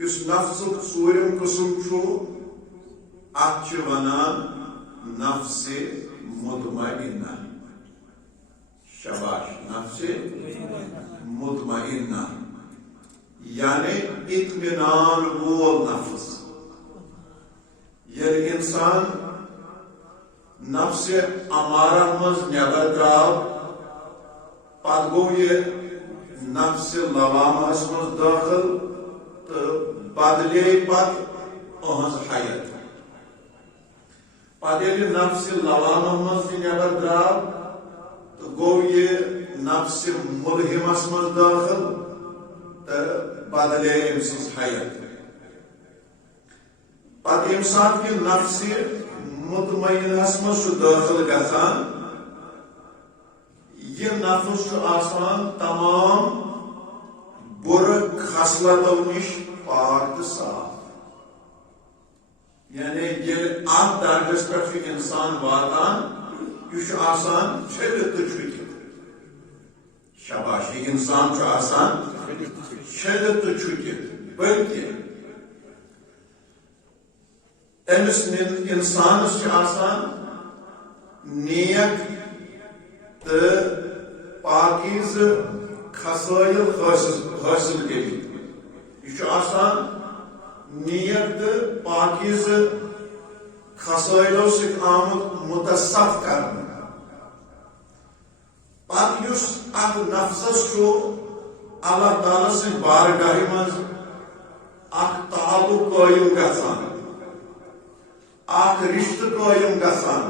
یس نفسک ژوٗرِم قٕسم چھُ اتھ چھِ ونان نفس مطمئنہ. شاباش. نفس مطمئنہ یعنی اطمینان وول نفس. ییٚلہِ انسان نفس امارہ مز نیبر درٛاو پتہٕ گوٚو یہِ نفس لوامہس مز دٲخل تہٕ بدلے پتہٕ أہنٛز حیت. پتہٕ ییٚلہِ نفس لوامہ مز تہِ نیبر درٛاو تہٕ گوٚو یہِ نفس ملہمس مز دٲخل تہٕ بدلے أمۍ سٕنٛز حیت. پتہٕ ییٚمہِ ساتہٕ یہِ نفس مطمئنہس مز چھُ دٲخل گژھان یہ نفس چھُ آسان تمام برٕ خصلتو نش پاک تہٕ صاف. یعنی ییٚلہِ اتھ درجس پٮ۪ٹھ چھُ انسان واتان یہِ چھُ آسان چھٔلِتھ تہٕ چھُکِتھ. شاباش. یہِ انسان چھُ آسان چھٔلِتھ تہٕ چھُکِتھ بلکہِ أمِس انسانس چھُ آسان نیک تہٕ پاکیزٕ خصائل حٲصِل کٔرِتھ. یہِ چھُ آسان نیک تہٕ پاکیزٕ خصائلو سۭتۍ آمُت متصف کرنہٕ. پتہٕ یُس اتھ نفسس چھُ اللہ تعالیٰ سٕنٛدِ بارگاہہِ منٛز اکھ تعلق قٲیِم گژھان, اکھ رشتہٕ قٲیِم گژھان,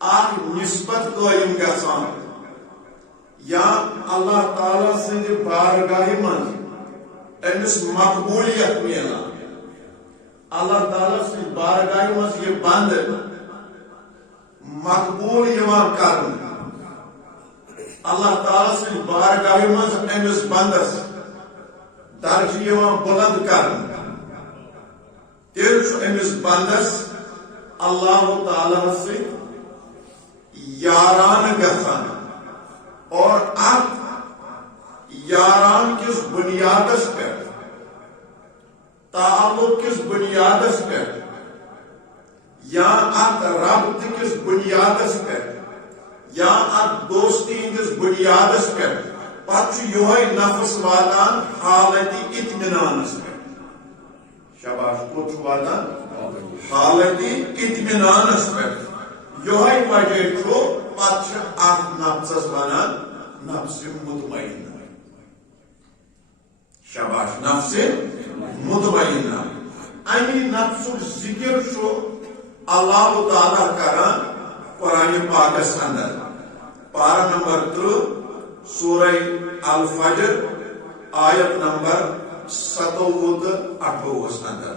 اکھ نسبت قٲیِم گژھان, یا اللہ تعالیٰ سٕنٛدِ بارگاہہِ منٛز أمِس مقبولیت میلان. اللہ تعالیٰ سٕنٛدِ بارگاہہِ منٛز یہِ بنٛد مقبول یِوان کرنہٕ. اللہ تعالیٰ سٕنٛدِ بارگاہہِ منٛز أمِس بندس درجہٕ یِوان بُلند کرنہٕ. تیٚلہِ چھُ أمِس بندس اللہ تعالیٰ سۭتۍ یارانہٕ گژھان. اور اتھ یاران کس بنیادس پٮ۪ٹھ, تعلق کس بنیادس پٮ۪ٹھ, یا اتھ ربطہٕ کس بنیادس پٮ۪ٹھ, یا اتھ دوستی ہندس بنیادس پٮ۪ٹھ پتہٕ چھُ یِہوے نفس واتان حالتِ اطمینانس پٮ۪ٹھ. شاباش. کوٚت چھُ واتان؟ حالتِ اطمینانس پٮ۪ٹھ. یِہوے وجہ چھُ پتہٕ چھِ اتھ نفسس ونان نفس مطمئنہ. شاباش. نفس مطمئنہ. امی نفسک ذکر چھُ اللہ تعالیٰ کران قرآن پاکس اندر. پارہ نمبر 3 سورہ الفجر آیت نمبر 27 تہٕ 28 اندر.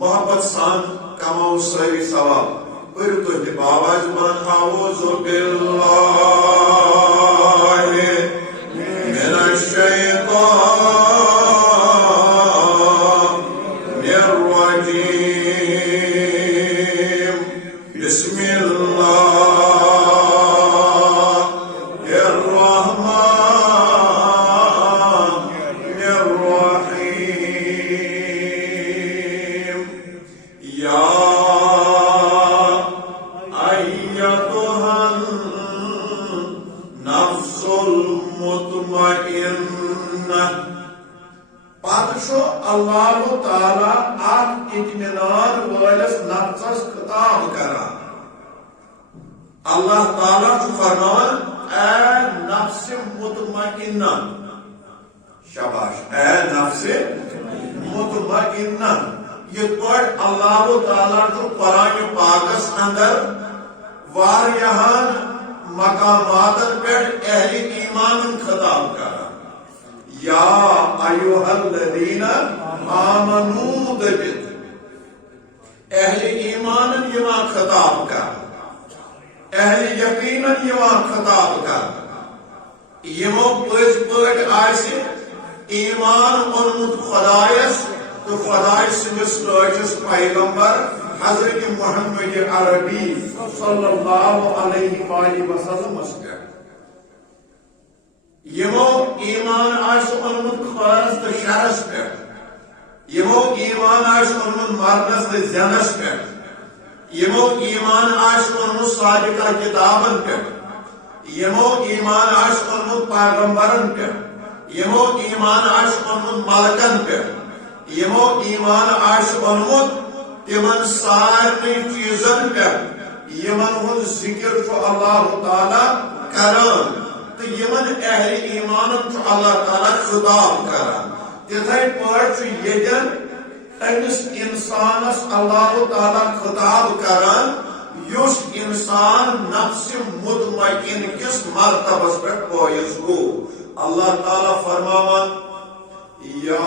محبت سان کماو سٲری ثواب. پٔرِو تُہۍ تہِ باواز بان اعوذ باللہ من الشیطان الرجیم. بسم اللہ الرحمن الرحیم. یا نفس المطمئنہ. پتہ چھُ اللہ تعالیٰ اکھ اطمینان وٲلِس نفسس خطاب کران. اللہ تعالیٰ چھُ فرماوان اے نفس مطمئنہ. شاباش. اے نفس مطمئنہ. یِتھ پٲٹھۍ اللہ تعالیٰ چھُ قرآن پاکس اندر واریاہن مقاماتن پٮ۪ٹھ اہل ایمانن خطاب کران. یا ایھا الذین آمنوا دٔپِتھ اہل ایمانن یِوان خطاب کران, اہل یقینن یِوان خطاب کران. یِمو پٔزۍ پٲٹھۍ آسہِ ایمان اوٚنمُت خۄدایس تہٕ خۄداے سٕنٛدِس رٲچھِس پیغمبر حضرت محمد عربی صلی اللہ علیہ وآلہ وسلم. یمو ایمان آس اونمت خاص تو شرس پہ یمو ایمان آش اونمت مرنس تو زینس پہ یمو ایمان آش اونمت صادقہ کتابن پہ یمو ایمان آش اونمت پیغمبرن پہ یمو ایمان آش اونمت ملکن پہ یمو ایمان آش اونمت تمن سارے چیزن پہ یمن ہند ذکر چھ اللہ تعالی کران تو یمن اہل ایمان چھ اللہ تعالی خطاب کران تتھے پٲٹھۍ چھ یتن أمس انسانس اللہ تعالی خطاب کران یس انسان نفس مطمئن کس مرتبس پہ پائز گو اللہ تعالی فرماوان یا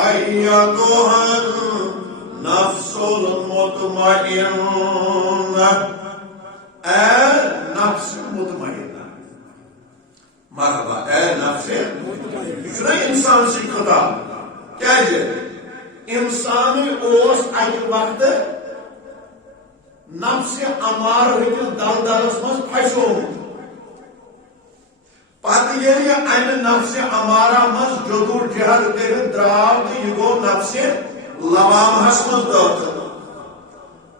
ایتها النفس المطمئنہ اے نفس مطمئنہ مرحبا اے نفس مطمئنہ انسان سی خطاب کیا انسان اوس اکہ وقت نفس امار ہکس دلدلس مز پھسومت پتہ ییٚلہِ امہ نفس امارہ مز جدوجہد کٔرِتھ درٛاو تہٕ یہِ گوٚو نفس لوامہس مز دٲخل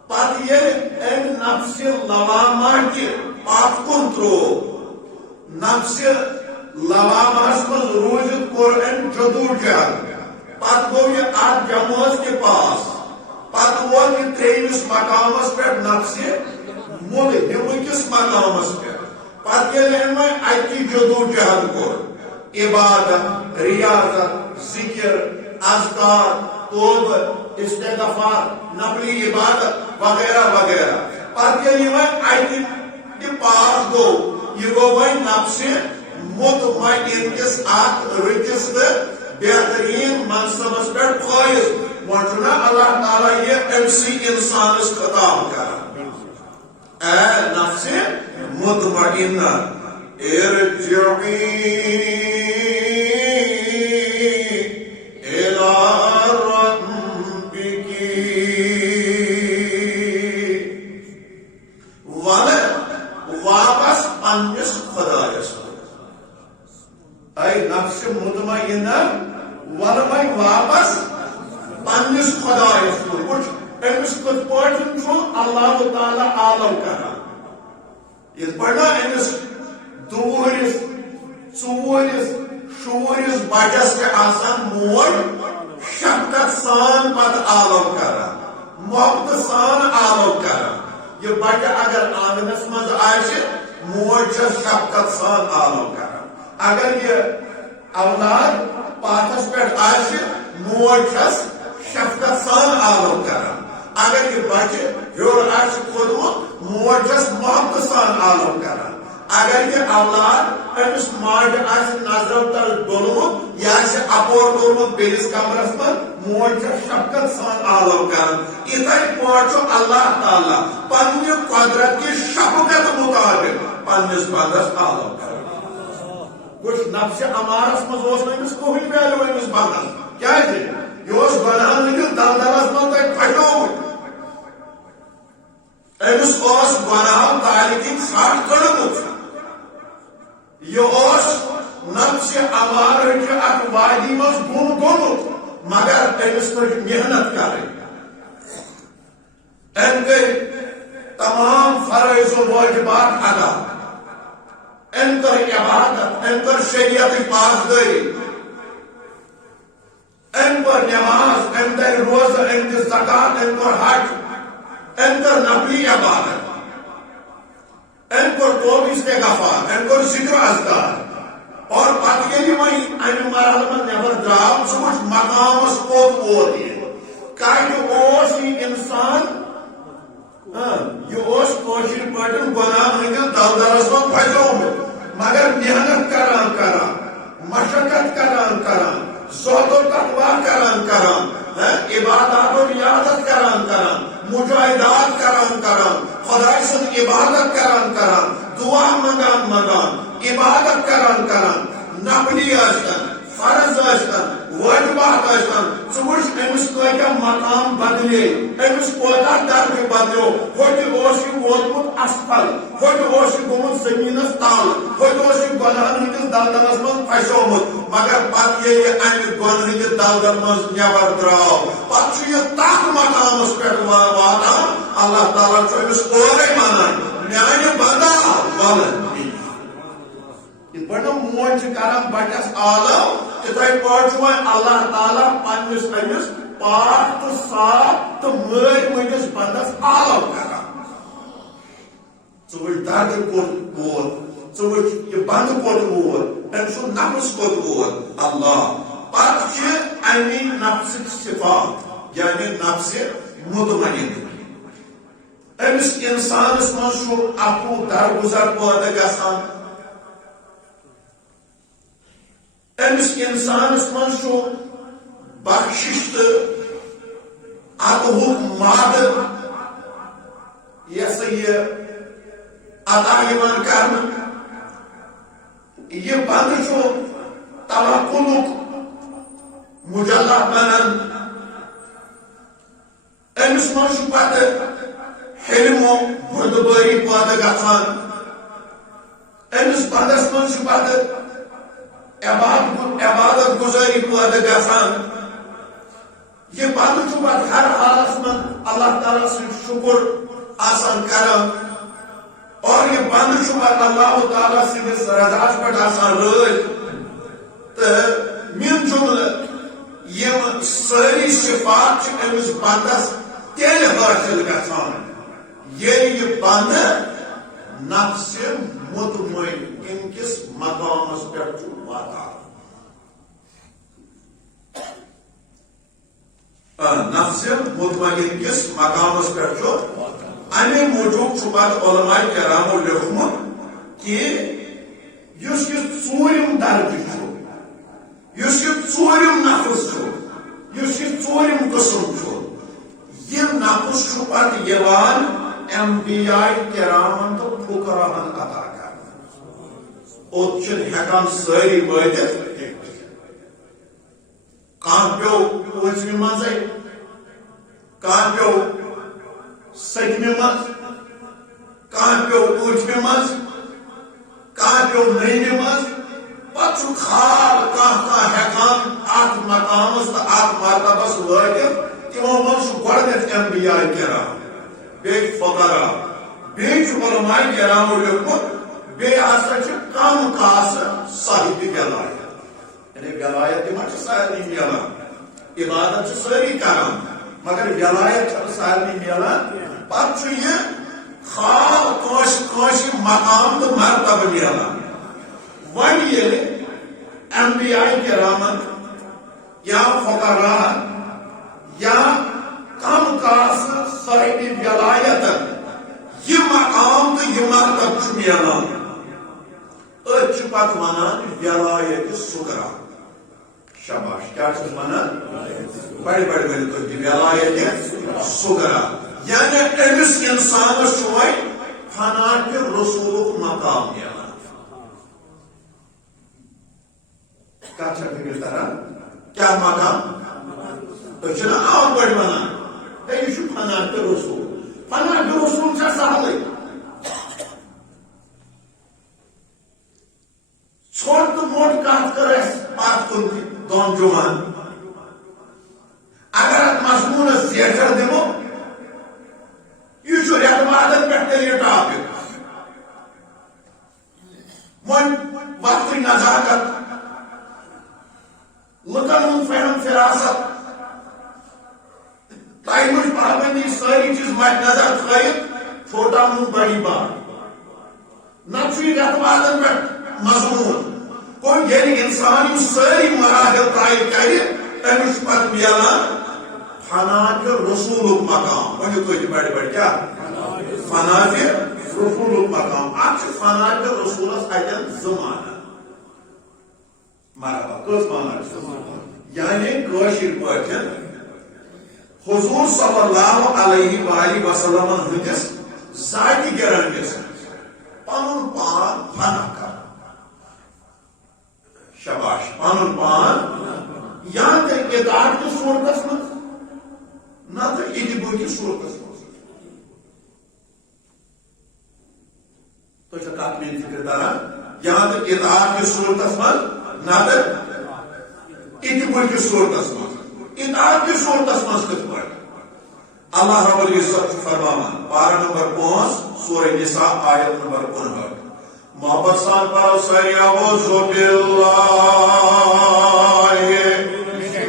پتہ ییٚلہِ امہ نفس لوامہ کہِ پتھ کُن ترٛوو نفس لوامہس مز روٗزِتھ کوٚر أمۍ جدوجہد پتہ گوٚو یہِ اتھ جمٲژ کے پاس پتہ ووت یہِ ترٛیٚیمِس مقامس پٮ۪ٹھ نفس ملہمہٕ کِس مقامس پٮ۪ٹھ پتہ ییٚلہِ أمۍ وۄنۍ اَتہِ جدوجہد کوٚر عبادت ریاضت ذکر اذکار توبہ استغفار نفلی عبادت وغیرہ وغیرہ پتہ ییٚلہِ یہِ وۄنۍ اَتہِ تہِ پاس گوٚو یہِ گوٚو وۄنۍ نفس مطمئن کِس اکھ رٕتِس تہٕ بہترین منصبس پہ فائز وہاں اللہ تعالیٰ یہ امسی انسانس خطاب کران اے نفس مطمئنہ ارجعی الی ربک واپس پننس خدایس اے نفس مطمئنہ ول واپس پننس خدایس کن وچ امس کت پٲٹھۍ چھُ اللہ تعالیٰ عالم کران یتھ پٲٹھۍ امس دوٗرِس ژوٗرِس شوٗرِس بچس تہِ آسان موج شفقت سان پتہٕ عالم کران محبت سان عالم کران یہ بچہ اگر آنگنس مز آسہِ موج چھس شفقت سان عالم کران اگر یہ اولاد پاتھس پہ آسہِ موج چھس شفقت سان عالم کران اگر یہ بچہ ہیور آسہِ کھوٚتمُت موج چھس محبت سان عالم کران اگر یہ اولاد امس ماجہ آسہِ نظرو تل ڈولمُت یہ آسہِ اپور تورمُت بیٚیِس کمرس منٛز موج چھس شفقت سان عالم کران یِتھے پٲٹھۍ چھُ اللہ تعالیٰ پننہِ قدرت کہِ شفقت مطابق پننس بندس عالم کران کچھ نفس امارس مز امس کہین ویلو امس بندس کیا یہ گناہ ہندس دلدلس مز تک پھٹومت امس گناہ تعلق ژھٹ کڑمت یہ نفس امار اک وادی مز گم گومت مگر امس کر محنت کریں ام کر تمام فرائض و واجبات ادا ام کر عبادت ام کر شریعت پاسداری ام کر نماز ام کر روزہ ام کر زکات ام کر حج ام کر نفلی عبادت ام کر توبہ استغفار ام کر ذکر اذکار اور پتہ ییٚلہِ وۄنۍ امہِ مرحلہ منٛز نٮ۪بر درٛاو ژٕ وٕچھ مقامس کوٚت ووت یہِ کتہِ اوس یہِ انسان یہ کٲشِر پٲٹھۍ گۄناہ ہٕنٛدِس دلدلس منٛز پھسیومُت مگر محنت کران مشقت کران زہد و تقویٰ کران عبادات و ریاضت کران مجاہدات کران خدای سٕنٛز عبادت کران دعا منگان عبادت کران نفلی آسن فرض آسن واجبات آسن ژٕ وٕچھ أمِس کۭتیاہ مقام بدلے أمِس کوتاہ درجہ بدلیو ہوٚتہِ اوس یہِ ووتمُت اسفل ہوٚتہِ اوس یہِ گوٚمُت زٔمیٖنس تل ہوٚتہِ اوس یہِ گناہن ہندس دلدلس من پھسومت مگر پتہ یہ امہ گنہ ہندس دلدل من نبر درو پتہ یہ تک مقامس پہ واتان اللہ تعالیٰ امس اورے ونان میانہ بندہ ول یہ پہ موج کران بچس عالم اتھے پہ اللہ تعالیٰ پنس امس پاک تو صاف تو مر مٹس بندس عالم کران ثوچ درد کوت ووت ثوچ یہ بند کوت ووت ام سن نفس کوت ووت اللہ پتہ امی نفس صفات یعنی نفس مطمئن امس انسانس من اپو درگزر پٲدٕ گژھان امس انسانس من بخشش تو عطہُک مادٕ یہ سا یہ عطا یوان کرنہٕ یہ بند توکلُک مجلہ بنان امس من پتہ حلم و بردباری پٲدٕ گژھان امس بندس من پتہ عبادت گزاری پٲدٕ گژھان یہ بند پتہ ہر حالس من اللہ تعالیٰ سُنٛد شکر آسان کران اور یہ بند پتہ اللہ تعالیٰ سندس رضاس پہ آسان رٲضۍ تہٕ من جملہ یم ساری صفات امس بندس تیل حٲصِل گژھان ییٚلہِ یہ بند نفس مطمئن کس مقامس پہ واتان نفس مطمئن کس مقامس پہ امی موجود پتہ علماء کرامو لیوکھمت کہ یس یہ ژوٗرِم درجہ یس یہ ژوٗرِم نفس یس یہ ژوٗرِم قسم یہ نفس پتہ یوان انبیاء کرامن تو فقراہن عطا کرنا اوت ہیکان ساری وٲتِتھ کانٛہہ پیو پوٗنٛژمہِ منٛزے کانٛہہ پیو سٔتمہِ منٛز کانٛہہ پیو ٲٹھمہِ منٛز کانٛہہ پیو نٔیمہِ منٛز پتہٕ چھُ خال کانٛہہ ہیکان اتھ مقامس تو اتھ مرتبس وٲتِتھ تمو منٛز چھُ گۄڈٕنیتھ انبیاء کرام بیٚیہِ فقرا بیٚیہِ چھُ علماء کرامو لیوکھمُت بیٚیہِ ہسا چھِ کم کاسہٕ صاحب ولایت یعنی ولایت تِمن چھِ سارنٕے میلان عبادت چھِ سٲری کران مگر ولایت چھنہٕ سارنٕے میلان پتہٕ چھُ یہِ خال کٲنٛسہِ مقام تہٕ مرتبہٕ میلان وۄنۍ ییٚلہِ انبیاء کرامن یا فقراہن یا کم کاسہٕ صاحب ولایتن یہ مقام تو یہ مرتبہ چھُ میلان أتھۍ چھِ پتہٕ ونان ولایت صغرا شاباش کیا چھِس ونان بڑِ بڑِ ؤنِو تُہۍ ولایت صغرا یعنی أمِس انسانس چھُ وۄنۍ فنا کہِ رسوٗلُک مقام میلان کتھ چھا فکر تران کیا مقام تُہۍ چھِو نا عام پٲٹھۍ ونان ہے یہِ چھُ فنا کہِ رسوٗل فنا کہِ رسوٗل چھا سہلٕے ژھوٚٹ تہٕ موٚٹ کتھ کٔر اَسہِ پتھ کُن دۄن جُمعن اگر اتھ مضموٗنس زیٹھر دِمو یہ چھُ رٮ۪تہٕ وادن پٮ۪ٹھ تیٚلہِ یہِ ٹاپِک وۄنۍ وقتٕچ نزاکت لُکن ہُنٛد فہم فراست ٹایمٕچ پابندی سٲری چیٖز مد نظر تھٲیِتھ چھوٹا مون بڑی بات نتہٕ چھُ یہِ رٮ۪تہٕ وادن پٮ۪ٹھ مضموٗن گوٚو ییٚلہِ انسان یِم سٲری مراحل طے کرِ أمِس چھُ پتہٕ میلان فنا کہِ رسوٗلُک مقام ؤنِو تُہۍ تہِ بڑِ بڑِ کیٛاہ فنا کہِ رسوٗلُک مقام اتھ چھُ فنا کہِ رسوٗلس اتٮ۪ن زٕ معنی مرحبا کٔژ معنی چھِ یعنی کٲشِر پٲٹھۍ حضور صلی اللہ علیہ وآلہ وسلم ہندس ذاتی گرانٹس پنن پان فنا کر شاباش پنن پان یا تو اطاعت کی صورتس مز نہ تو اتباع کی صورتس مز تو کت میں فکر تران یہاں تک اطاعت کی صورت من نہ اتباع کی صورت من اطاعت کی صورت من کت پہ اللہ رب العزت فرمان پارہ نمبر 5 سورہ نساء آیت نمبر 59 محبت سان پڑھو ساری اعوذ باللہ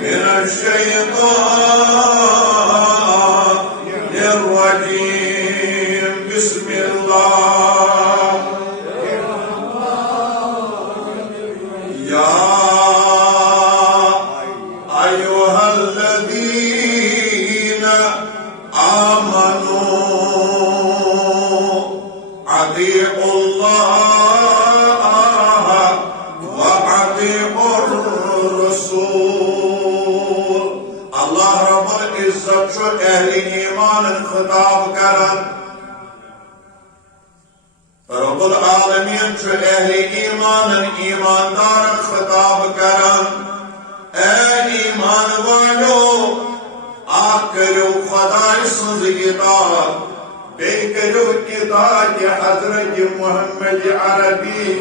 من الشیطان الرجیم بسم اللہ یا ایھا الذین آمنوا اطیعوا اللہ اہل ایمان خطاب کرن رب العالمین اہل ایمان ایماندار خطاب کرن اے ایمان والو آپ کرو خدا سنز اطاعت بے کرو اطاعت حضرت محمد عربی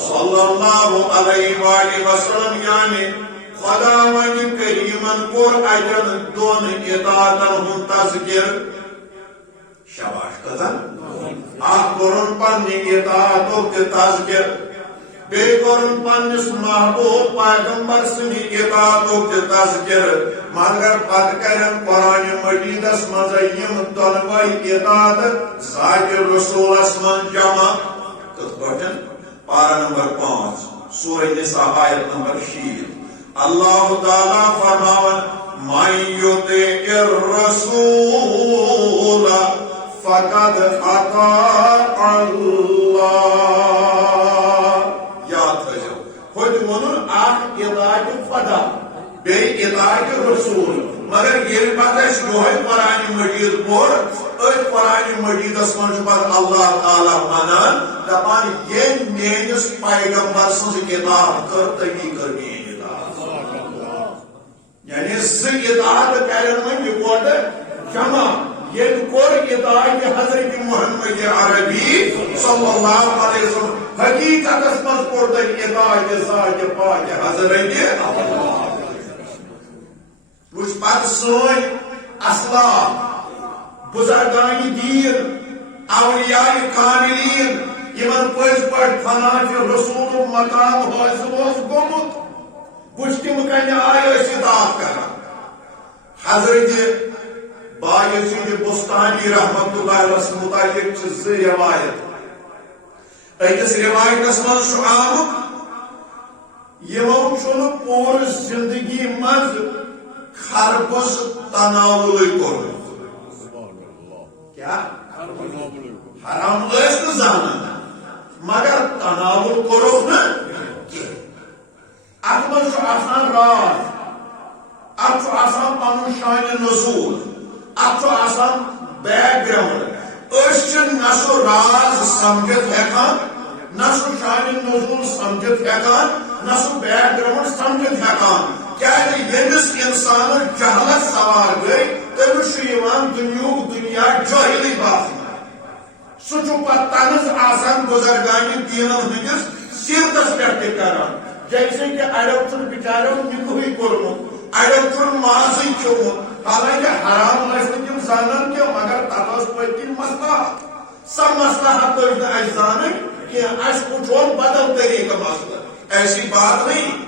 صلی اللہ علیہ وآلہ وسلم یعنی خداوند کریمن کور اجن دون اطاعتن ہن تذکر شاباش کتن آپ کرن پنی اطاعتو کے تذکر بے کرن پنس محبوب پیغمبر سنی اطاعتو کے تذکر مگر پت کرن قرآن مجیدس مزیم دنوائی اطاعت ذات رسول اسمن جمع کت پٹن پارہ نمبر 5 سورہ نساء آیت نمبر 6 اللہ تعالیٰ فرماون من یطیع الرسول فقد اطاع اللہ یاد رکھو خود ونن اخ اطاعت خدا بے اطاعت رسول مگر یہ پتہ ہے قرآن مجید پور قرآن مجید من اللہ تعالیٰ ونان دپان یہ میانس پیغمبر سنز کتاب کرتگی کرنی یعنی اطاعت کرن من یہ جمع یہ کور اطاعت حضرت محمد عربی صلی اللہ علیہ وسلم حقیقت من کور اطاعت ذات پاک حضرت وچ پت سن اسلاف بزرگان دین اولیاء کاملین یمن پز پٹ فناج رسول مقام حاصل گومت گشتم کن آئے اطاعت کران حضرت بایزید بستانی رحمت اللہ علیہ متعلق چھ روایت اکس روایت من آمت یمو چھ پور زندگی مز خربز تناول کورمت کیا حرام ٲسۍ نہٕ زانان مگر تناول کوٚرُکھ نہٕ کینٛہہ اتھ منٛز چھُ آسان راز اتھ چھُ آسان پنُن شانہِ نزول اتھ چھُ آسان بیک گراؤنڈ أسۍ چھِ نہ سُہ راز سمجھتھ ہٮ۪کان نہ سُہ شانہِ نزول سمجھتھ ہٮ۪کان نہ سُہ بیک گراؤنڈ سمجھتھ ہٮ۪کان کیازِ ییٚمِس اِنسانس جہلت سوار گٔے تٔمِس چھُ یِوان دُنیُہُک دُنیا جٲہلی باسان سُہ چھُ پتہٕ طنز آسان بُزرگانہِ دیٖنن ہٕنٛدِس سیرتس پٮ۪ٹھ تہِ کران جیسے کہ اڑو چھُ بِچارو نِکُہٕے کوٚرمُت اڑو چھُ مازٕے کھیوٚمُت حالانکہِ حرام ٲسۍ نہٕ تِم زانان کینٛہہ مگر تتھ ٲس پٔتۍ کِنۍ مصلحت سۄ مصلحت ٲسۍ نہٕ اَسہِ زانٕنۍ کینٛہہ اَسہِ وٕچھو بدل طریقہٕ مسلہٕ ایسی بات نہیں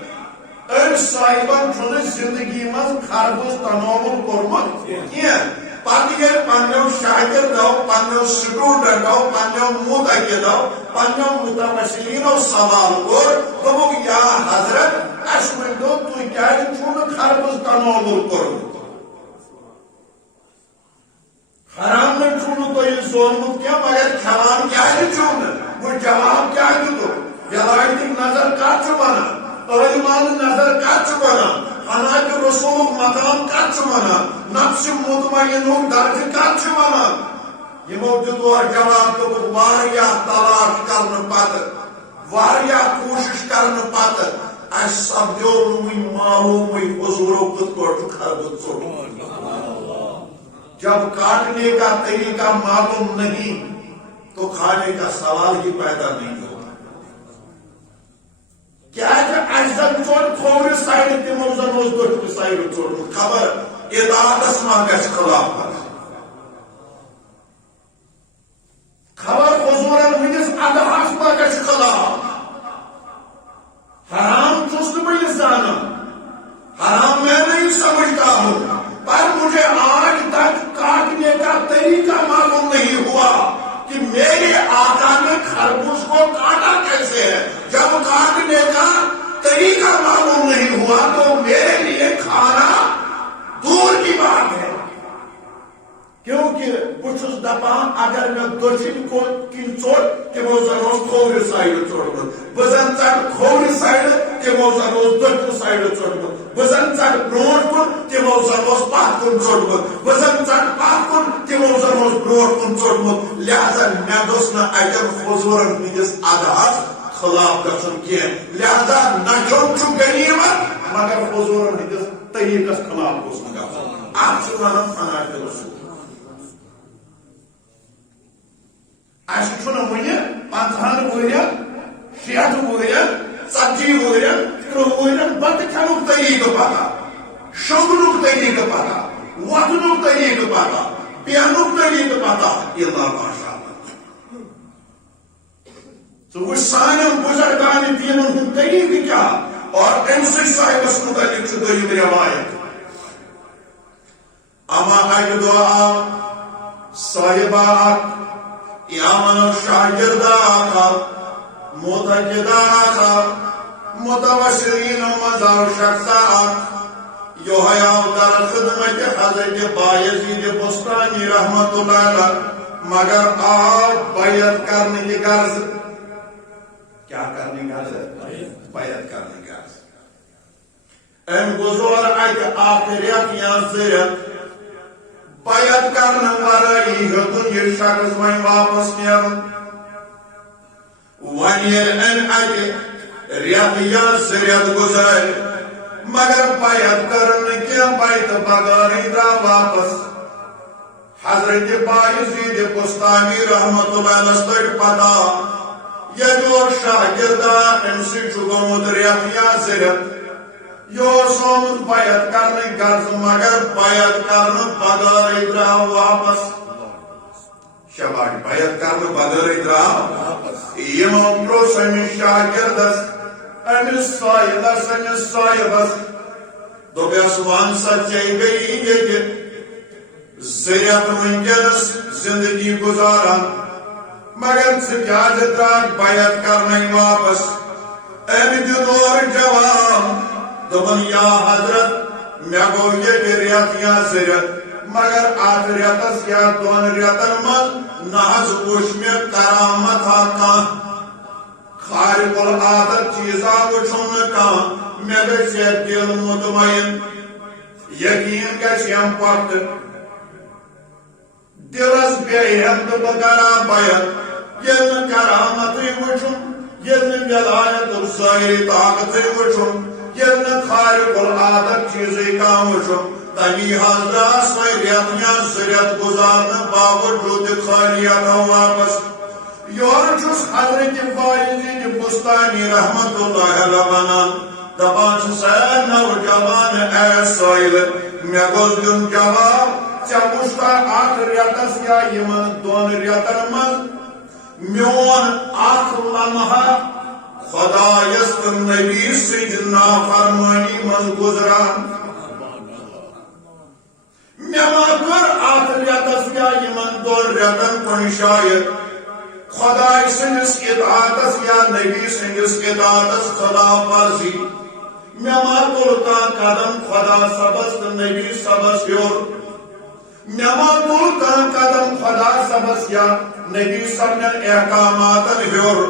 أمۍ صاحبن چھُنہٕ زندگی منٛز خربز تناول کوٚرمُت کینٛہہ پتہٕ ییٚلہِ پننیو شاگردو پننیو سٹوڈنٹو پننیو متعقدو پننیو متوسلیٖنو سوال کوٚر دوٚپُکھ یا حضرت اَسہِ ؤنۍتو تُہۍ کیازِ چھُو نہٕ خربز تناول کوٚرمُت حرام نہٕ چھُو نہٕ تۄہہِ زونمُت کینٛہہ مگر کھٮ۪وان کیازِ چھُو نہٕ وۄنۍ جواب کیاہ دِتُکھ ولایتٕکۍ نظر کتھ چھُ ونان عالمان نظر کت ونان حناج رسولک مقام کت ونان نفس مطمئنک درجہ کت ونان یمو دیت اور جواب دوپُکھ واریاہ تلاش کرنہٕ پتہٕ واریاہ کوشش کرنہٕ پتہٕ اسہِ سپدیو نہٕ وُنہِ معلومٕے حضورو کِتھ پٲٹھۍ چھُ خربز ژوٚٹمُت جب کاٹنے کا طریقہ معلوم نہیں تو کھانے کا سوال ہی پیدا نہیں ہوگا کیا زن چوٹ کھوور سائڈ تمو زن دچھ سائڈ چوٹمت خبر اطاعتس ما گژھِ خلاف ورزی خبر حضورن ہندس ادہس ما گژھِ خلاف حرام چھس نہ بہ زانان حرام میں نہیں سمجھتا ہوں پر مجھے آج تک کاٹنے کا طریقہ معلوم نہیں ہوا کہ میرے آقا نے خربوز کو کاٹا کیسے ہے جب کاٹنے کا طریقہ معلوم نہیں ہوا تو میرے لیے کھانا دور کی بات ہے کیونکہ بچھس دپان اگر میں دچھن کو کن چوٹ تمو زن کھوور سائڈ چوٹمت بزن ژٹ کھوور سائڈ تمو زن دچھن سائڈ چوٹمت بزن ژٹ برونٹ کن تمو زن پتھ کن چوٹمت بزن ژٹ پتھ کن تمو زن برونٹ کن چوٹمت لہذا مے دوس نہ اتن حضورن ہندس ادہس خلاف گژھن کینٛہہ لہذا نچن چھُ غنیمت مگر حضورن ہندس طریقس خلاف گوٚژھ نہٕ گژھُن اتھ چھِ ونان فنا رسول اس چھُنہٕ وُنہِ 50 ؤرین 60 ؤرین 40 ؤرین 30 ؤرین بتہٕ کھٮ۪نُک طریقہٕ پتہ شۄنگنُک طریقہٕ پتہ وۄتھنُک طریقہٕ پتہ بیہنُک طریقہٕ پتہ الا ماشاء اللہ ژٕ وٕچھ سانٮ۪ن بُزرگانِ دیٖنن ہُنٛد طریقہٕ کیٛاہ اور أمسٕے صاحبس متعلق چھُ دوٚیِم رٮ۪وایت اما اکہِ دۄہ آو صاحبہ اکھ یامن شاگردہ آقا متقدہ آقا متوسرین مزار شخصہ آقا یوہی آو در خدمت حضرت بایزید بستانی رحمت اللہ علیہ مگر آو بیعت کرنے کی غرض کیا کرنے کی غرض بیعت کرنے کی غرض ام گزور ایک آخریت یا زیرت بیعت کرنے وارائی ہتن یہ شخص وہیں واپس نیرن ونیر ان اگے ریت یا سریت گزار مگر بیعت کرنے کیا بیعت بغاری دا واپس حضرت بایزید بستانی رحمت اللہ علیہ پتا یہ جور شاگردہ امسی چگمد ریت یا سریت یور سومت بیعت کرنے غرض مگر بیعت کرنے بغیر ادرا واپس شباش بیعت کرنے بغیر ادرا یمو پروس امس شاگردس امس صاحبس دوپیس وان سچائی گئی یہ کہ زیت ونکس زندگی گزاران مگر ژٕ درٛاکھ بیعت کرنے واپس امہِ دیُت اورٕ جواب دپن یا حضرت مے گو یہ ریت یا زرت مگر ات ریتس یا دون ریتن من نہ وچ مے کرامت کان خارق العادت چیزا وچھن کان مے گژھِ دل مطمئن یقین گژھیم پتہ دلس بے ہم بہ کرا بیعت ییٚلہِ نہٕ کرامتٕے وٕچھُن ییٚلہِ نہٕ ولایت ظٲہری طاقتٕے وٕچھُن ییٚلہِ نہٕ خارق العادت چیزٕے کانٛہہ وٕچھُن تمی حظ درٛاس وۄنۍ ریت یا زٕ رٮ۪تھ گُزارنہٕ باوجوٗد تہِ خٲلی یتھو واپس یورٕ چھُس حضرت بایزید بستانی رحمت اللہ علیہ ونان دپان چھُس اے نوجوان اے سٲیل مےٚ گوٚژھ دیُن جواب ژےٚ وٕچھتا اتھ ریتس یا یمن دۄن ریتن منٛز میون اکھ لمحہ خدایس تہٕ نبی سٕنٛدِ نافرمٲنی منٛز گُزران مےٚ ما کٔر اتھ ریتس یا یمن دۄن ریتن کُنہِ جایہِ خداے سٕنٛدِس اطاعتس یا نبی سٕنٛدِس اطاعتس خلاف ورزی مےٚ ما تُل کانٛہہ قدم خدا صبس تہٕ نبی صبس ہیوٚر مےٚ ما تُل کانٛہہ قدم خدا صبس یا نبی صبنٮ۪ن احکاماتن ہیوٚر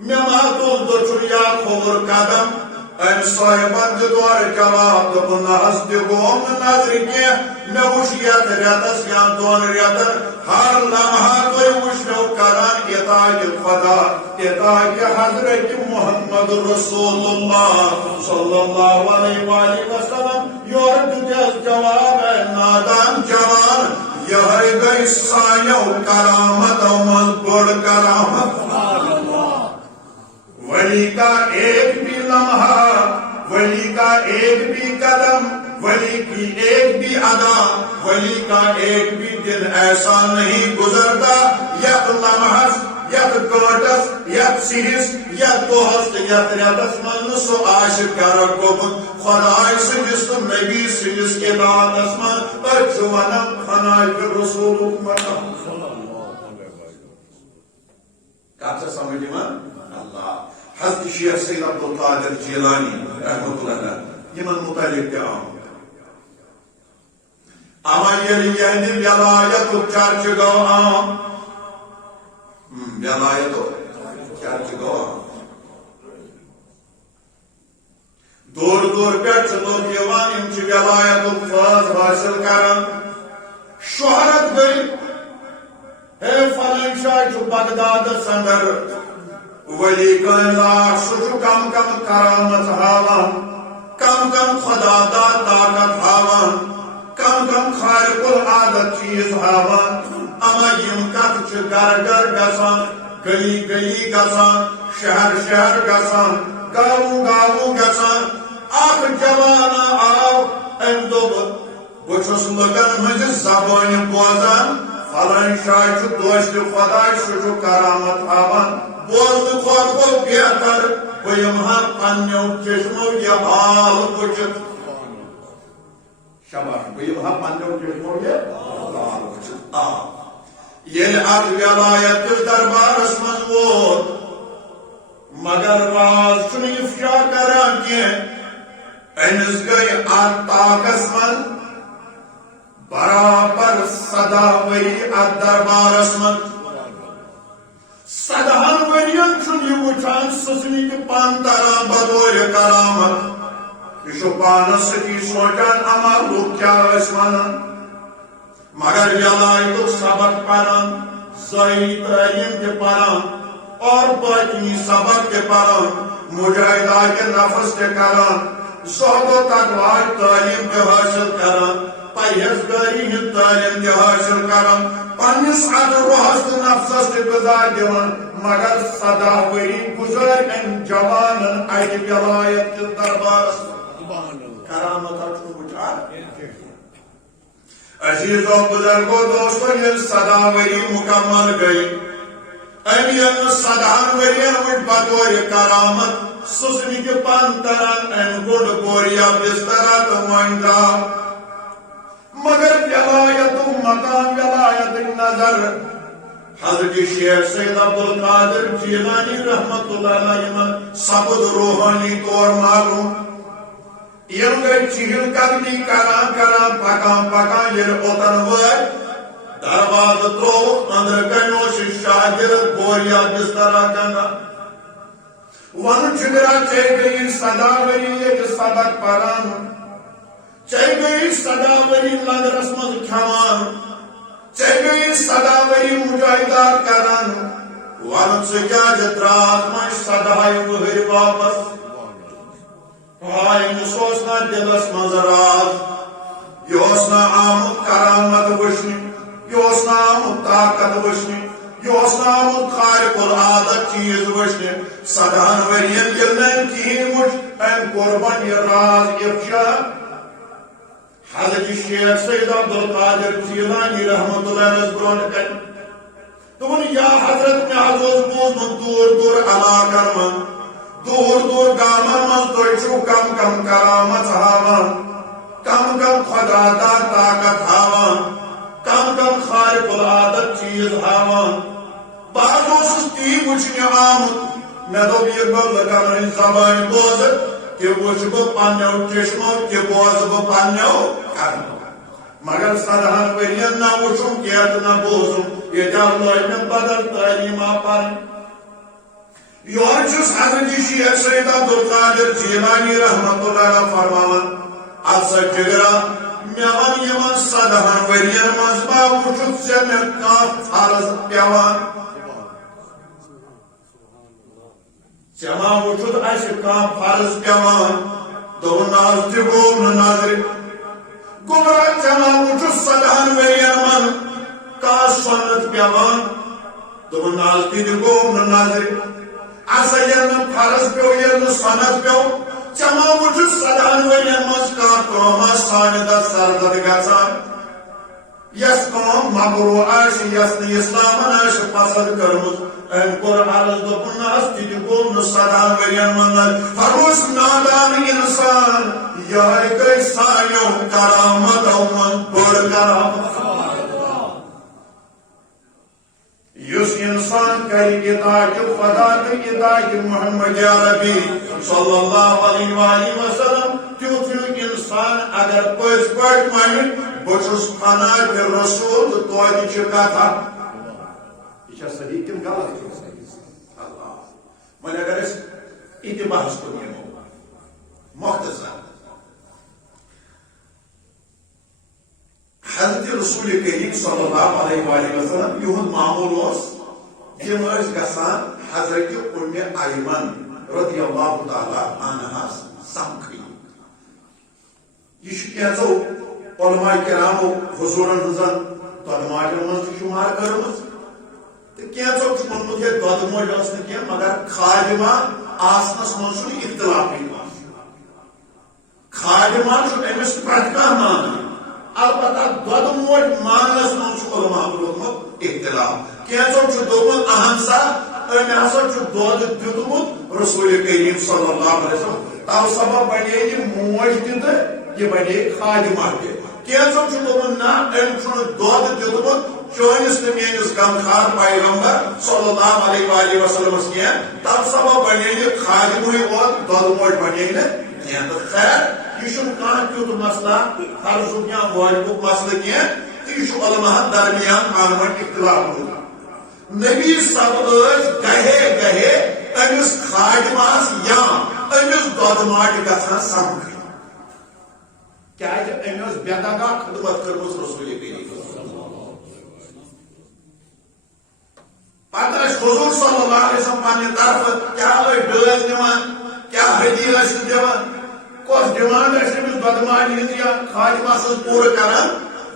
مےٚ ما تُل دٔچھُن یا کھووُر قدم امہِ صٲحبن دیُت اورٕ جواب دوٚپُن نہ حظ تہِ گوم نہٕ نظرِ کینٛہہ مےٚ وٕچھ یتھ ریتس یا دۄن ریتن ہر لمحہ تُہۍ وٕچھنو کران اطاعتِ خدا اطاعتِ حضرت محمد رسول اللہ صلی اللہ علیہ وآلہ وسلم یورٕ دیُتس جواب اے نادان جوان یہے گئی سانیو کرامتو منٛز بٔڑ کرامت وۄنۍ ولی کا ایک بھی لمحہ، ولی کا ایک بھی قدم، ولی کی ایک بھی ادا، ولی کا ایک بھی دن ایسا نہیں گزرتا یت لمحس، یت گٲنٛٹس، یت سِہِس، یت دۄہس تہٕ یت رٮ۪تس منٛز نہٕ سُہ آسہِ گرٕ گوٚمُت خۄداے سٕنٛدِس تہٕ نبی سٕنٛدِس اطاعتس منٛز۔ أسۍ چھِ ونان خناجہِ رسوٗلُک مطلب کتھ چھا سمجھ یِوان؟ اللہ حضرت شیخ سید عبدالقادر جیلانی رحمۃ اللہ علیہ یمن متعلق تہِ آمُت اما ییٚلہِ یہنٛدِ ولایتُک چرچہِ گوٚو عام، ولایتُک چرچہِ گوٚو عام، دور دور پٮ۪ٹھ چھِ لُکھ یِوان یِم چھِ ولایتُک فٲض حٲصِل کران، شہرت گٔے ہے فلٲنۍ جایہِ چھُ بغدادس اندر ولی کائنات، سُہ چھُ کم کم کرامت ہاوان، کم کم خدا داد طاقت ہاوان، کم کم خارق العادت چیز ہاوان، اما یم کتھ چھِ گر گر گژھان، گلی گلی گژھان، شہر شہر گژھان، گاووں گاووں گژھان۔ اکھ جوانا آو أمۍ دوٚپ بہٕ چھُس لُکن ہٕنٛزِ زبٲنہِ بوزان، فلٲنۍ جایہِ چھُ دوستہِ خۄداے، سُہ چھُ کرامت ہاوان، بوزنہٕ کھۄتہٕ گوٚو بہتر بہٕ یِمہٕ ہا پننیو چشمو یہِ حال وٕچھِتھ، شاباش بہٕ یِمہٕ ہا پننیو چشمو یہِ حال وٕچھِتھ۔ آ ییٚلہِ اتھ ولایت کِس دربارس منٛز ووت مگر راز چھُنہٕ افشا کران کینٛہہ، أمِس گٔے اتھ طاقس منٛز برابر 17 ؤری اتھ دربارس منٛز، 17 ؤرین چھُنہٕ یہِ وٕچھان سٕژنہِ تہِ پن تران بطورِ کرامت، یہِ چھُ پانس سۭتی سونچان اما لُکھ کیٛاہ ٲسۍ ونان، مگر ولایتُک سبق پران، ذٲہی تعلیٖم تہِ پران اور باطنی سبق تہِ پران، مجاہداتِ نفس تہِ کران، زہد و تقواچ تعلیٖم تہِ حٲصِل کران، پرہیزگٲری ہٕنٛز تعلیٖم تہِ حٲصِل کران، پننِس اتھ روحس تہٕ نفسس تہِ غذا دِوان، مگر 17 ؤری گُزٲرۍ أمۍ جوانن اتہِ ولایت کِس دربارس منٛز، کرامت چھُ وٕچھان۔ عزیزو بزرگو دوستو ییٚلہِ 17 ؤری مکمل گٔے، أمۍ ییٚلہِ نہٕ 17 ؤرین وٕچھ بطورِ کرامت سٕژنہِ تہِ پن تران، أمۍ کوٚڑ بوریا بسترا تہٕ وۄنۍ درٛاو، مگر ولایتُک مقام، ولایتٕچ نظر حضرت شیخ سید عبدالقادر جیلانی رحمۃ اللہ علیہ یمن سپُد روحانی طور معلوم، یم گٔے چہل قدمی کران کران پکان پکان، ییٚلہِ اوٚتن وٲتۍ دروازٕ ترووُکھ، أنٛدرٕ کنہِ اوس یہِ شاگرد بوریا بسترا گنٛڈان، ونُن چھُ گرا ژےٚ گٔیی 17 ؤری ییٚتہِ سبق پران، ژےٚ گٔیی 17 ؤری لنگرس منٛز کھٮ۪وان، ژےٚ گٔیی 17 ؤری مجاہدات کران، ون ژٕ کیٛازِ درٛاکھ وۄنۍ 17 ؤہٕرۍ واپس؟ أمِس اوس نا دلس منٛز راز، یہِ اوس نا آمُت کرامت وٕچھنہِ، یہِ اوس نا آمُت طاقت وٕچھنہِ، یہِ اوس نا آمُت خارق العادت چیٖز وٕچھنہِ، 17 ؤرین ییٚلہِ نہٕ أمۍ کِہیٖنۍ وٕچھ، أمۍ کوٚر وۄنۍ یہِ راز افشا۔ حضرت شیخ سید عبدالقادر جیلانی رحمۃ اللہ علیہ برونٛٹھ کنہِ دوٚپُن یا حضرت مےٚ حظ اوس بوٗزمُت دوٗر دوٗر علاقن منٛز، دوٗر دوٗر گامن منٛز تُہۍ چھِو کم کم کرامت ہاوان، کم کم خدا داد طاقت ہاوان، کم کم خارق العادت چیز ہاوان، بہٕ حظ اوسُس تی وٕچھنہِ آمُت، مےٚ دوٚپ یہِ گوٚو لُکن ہٕنٛدۍ زبٲنۍ بوزٕ تہِ وٕچھٕ بہٕ پننیو چشمو تہِ بوزٕ بہٕ پننیو کرنو، مگر 17 ؤرین نہ وٕچھُم کینٛہہ تہٕ نہ بوزُم، ییٚتہِ حظ لٲج مےٚ بدل تعلیٖما پرٕنۍ۔ یورٕ چھُس حضرت شیخ سید عبدالقادر جیلانی رحمۃ اللہ علیہ فرماوان اتھ سا جگرا مےٚ ون یِمن 17 ؤرین منٛز ما وٕچھُتھ ژےٚ مےٚ کانٛہہ فرض پیوان، ژےٚ ما وٕچھُتھ اسہِ کانٛہہ فرض پیوان؟ دوٚپُن نہ حظ تہِ گوٚو نہٕ نظرِ۔ گوٚبرا ژےٚ ما وٕچھُتھ 17 ؤرین منٛز کانٛہہ سۄنت پیوان؟ دوٚپُن نہ حظ تہِ گوٚو نہٕ نظرِ۔ اسا ین فرض پیو ین سنت پیو چما وچ سدان ورین مز کا قوم سانہ دس سرزد گژھان یس قوم مغرو آش یس اسلام آش پسند کرمت ام کور عرض دپن اس گو ن سدان ورین من فروس نادان انسان یہ گئی سانیو کرامت من بڑ کرامت یس انسان کری اطاعت خدا تو اطاعت محمد عربی صلی اللہ علیہ وآلہ وسلم تیوت انسان اگر پز پٹ من بچس فنا کہ رسول تو توہی چکا تھا یہ صحیح کن غلط اللہ من اگر اس اتباس کو نمو مختصر حضرت رسول کریم صلی اللہ علیہ وآلہ وسلم یہود معمول تم گسان حضرت ام ایمن رضی اللہ تعالی عنہ سمکھن یہ علماء کرامو حضورن ہزن دودماجن من شمار کرمز تو کینچو ونمت یہ دودموج کی مگر خادمہ آسنس من اختلاف خادمہ امس پرت مان البتہ دود موج مانس من علماء روزمت اختلاف کینچو دوپن اہم سا ام ہسا دود دیتمت رسول کریم صلی اللہ علیہ وسلم تو سبب بنے یہ موج تہ یہ بنے خادمہ تہ کینچو دوپن نا ام دود دیتمت چونس تو میانس غمخار پیغمبر صلی اللہ علیہ وآلہ وسلم کی تب سبب بنے یہ خادمہ دود موج بنے تو خیر یہ تیت مسئلہ فرض یا واجب مسئلہ کی یہ علماء درمیان پانون اختلاف نبی صاحب گہے گہے امس خادمس یا امس دودماٹ گھان سمکھ کیا امس بےدگا خدمت کرمس رسول کریم پتہ حضور صلی اللہ علیہ وسلم پنہ طرف کیا ڈل دان کیا ہدیہ دان کس ڈیمانڈ امس دودماٹ ہند یا خادمہ پور کران